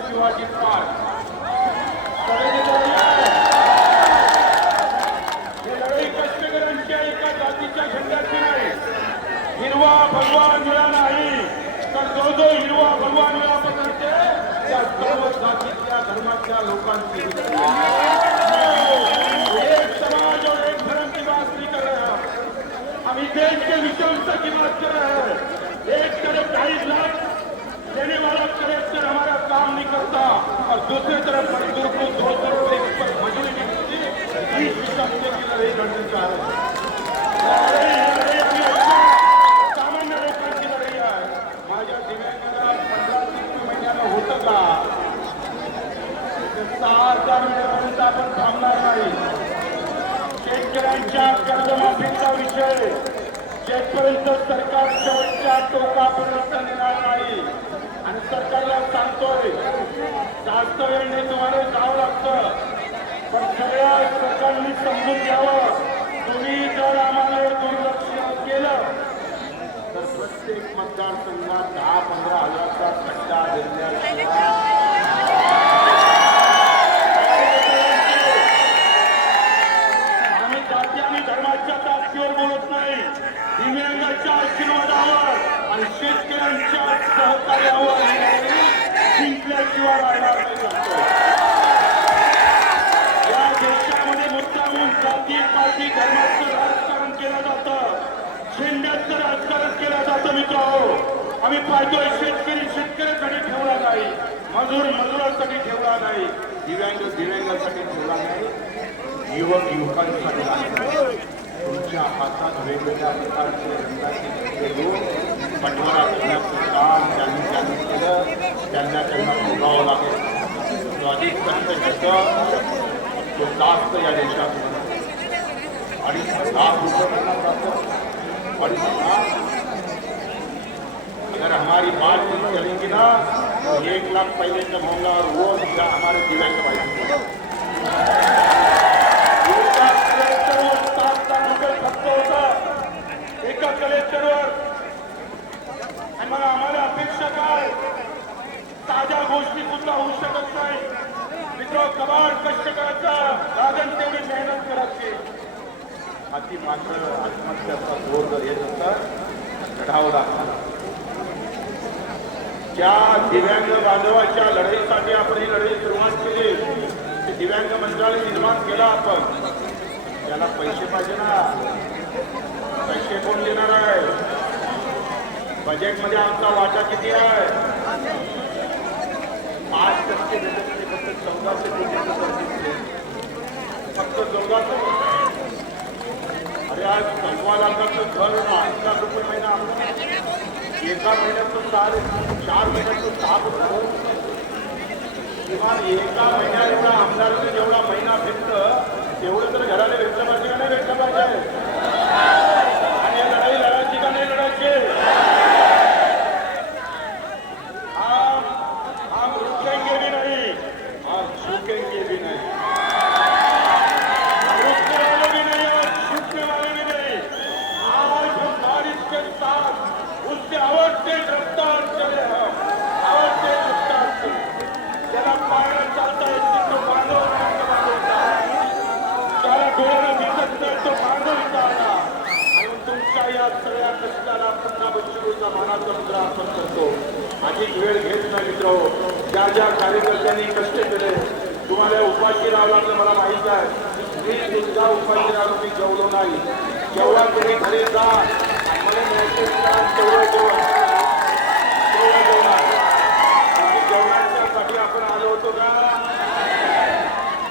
Shivaji park लढाई कष्टकऱ्यांच्या एका जातीच्या झेंड्याची नाही हिरवा भगवा निळा नाही तर जो जो हिरवा भगवा निळा पकडते त्या सर्व जातीच्या धर्माच्या लोकांची एक समाज और एक धर्म की बात नहीं कर रहे हम हम देश के विषमता की बात कर रहे हैं एक तरफ ढाई लाख देने वाला करेक्टर हमारा काम नहीं करता और दूसरी तरफ मजदूर को दो सौ रुपए मजदूरी नहीं मिलती इस विषमते की लड़ाई लड़ने जा रहे सामान्य लोकांची लढाई आहे माझ्या दिव्यांगाला पंधरा तीस होतं का सहा हजार आपण थांबणार नाही शेतकऱ्यांच्या कर्जमाफीचा विषय शेतपर्यंत सरकार शेवटच्या टोकापर्यंत नेणार नाही आणि सरकारला सांगतोय जास्त वेळ नाही तुम्हाला जावं लागतं. पण सगळ्या लोकांनी समजून घ्यावं. तुम्ही जर आम्हाला दुर्लक्ष केलं तर प्रत्येक मतदारसंघात दहा पंधरा हजारचा खड्डा दिल्याशिवाय आम्ही जाती आणि धर्माच्या ताकदीवर बोलत नाही दिव्यांगाच्या आशीर्वादावर आणि शेतकऱ्यांच्या सहकार्यावर ही लढाई जिंकल्याशिवाय राहणार या देशामध्ये मुद्दामून जाती पाती धर्माचं राजकारण केलं जातं झेंड्याचं राजकारण केलं जातं आम्ही पाहतोय शेतकरी शेतकऱ्यासाठी ठेवला नाही मजूर मजुरासाठी ठेवला नाही दिव्यांग दिव्यांगासाठी ठेवला नाही युवक युवकांसाठी नाही. तुमच्या हातात वेगवेगळ्या प्रकारचे रंगाचे बंडवारा करण्याचं काम त्यांनी त्यांनी केलं त्यांना त्यांना भोगावं लागेल. अधिक कष्ट घेतं तो जास्त या देशात आणि लाख रुपये त्यांना अगर हमारी बात नहीं चलेगी ना तो एक लाख पहले जब होगा और वो क्या हमारे दिव्यांग भाई एका कलेक्टरवर सात लाख रुपये खर्च होता एका कलेक्टरवर आणि मग आम्हाला अपेक्षा काय? ताज्या गोष्टी सुद्धा होऊ शकत नाही. मित्र कबाड कष्ट करायचा. लागण तेवढी मेहनत करायची. अति मात्र आत्महत्याचा जोर जर येत असता लढावं लागणार. ज्या दिव्यांग बांधवाच्या लढाईसाठी आपण ही लढाई सुरुवात केली ते दिव्यांग मंडळ निर्माण केला आपण. त्याला पैसे पाहिजे ना. पैसे कोण देणार आहे? बजेटमध्ये आमचा वाटा किती आहे? पाच टक्के फक्त चौदाशे फक्त चौदाशे अरे आज सव्वा लाखाचं घर आठ लाख रुपये महिना. एका महिन्यातून चार चार महिन्यातून सात रुपये. किमान एका महिन्यात एवढा जेवढा महिना भेटतं तेवढं तर घराला भेटलं पाहिजे का नाही भेटलं पाहिजे आणि ही लढाई लढायची का नाही लढायची हम हम रुकेंगे भी नहीं और झुकेंगे भी नहीं रुकने वाले भी नहीं और झुकने वाले भी नहीं आज हम बारिश के साथ उससे अवश्य रफ्तार चले हम अवश्य रफ्तार से त्याला पायऱ्या चालता माझ्या कार्यकर्त्यांनी कष्ट केले. तुम्हाला उपाशी राहावं लागलं मला माहीत आहे. मी सुद्धा उपाशी राहून मी जेवलो नाही. जेव्हा तुम्ही घरी जा. मला मिळते तेवढं जेवण तेवढं जेवणार आणि जेवणाच्यासाठी आपण आलो होतो का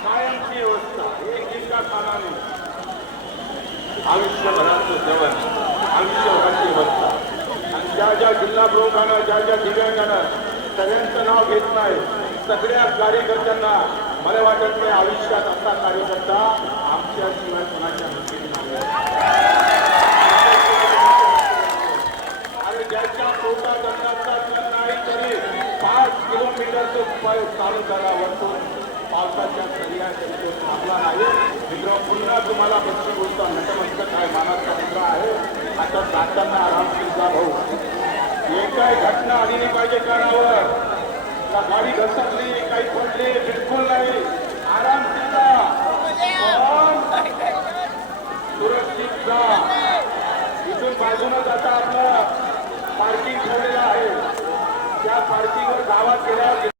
कायमची व्यवस्था एक जिंका खाना नाही आयुष्यभराचं जेवण आयुष्यभराची व्यवस्था आणि ज्या ज्या जिल्हा प्रमुखानं ज्या ज्या दिव्यांगानं सगळ्यांचं नाव घेत नाही. सगळ्या कार्यकर्त्यांना मला वाटत नाही आयुष्यात असा कार्यकर्ता आमच्या शिवाय कोणाच्या नक्कीच आणि ज्याच्या पोटात अन्नाचा नाही तरी पाच किलोमीटरचं उपाय चालू झाला वरतून. पावसाच्या सह्या त्यांचे थांबला नाही. मित्र पुन्हा तुम्हाला पक्षी बोलतो नटमस्तक काय मानाचा मित्र आहे. आता जाताना आराम जा भाऊ. हे काय घटना आली नाही पाहिजे कानावर. गाडी घसरली काही पडली बिलकुल नाही. आराम जा सुरक्षित जा. इथून बाजून जाता आपलं पार्किंग ठेवलेलं आहे. त्या पार्किंगवर गावात गेल्यावर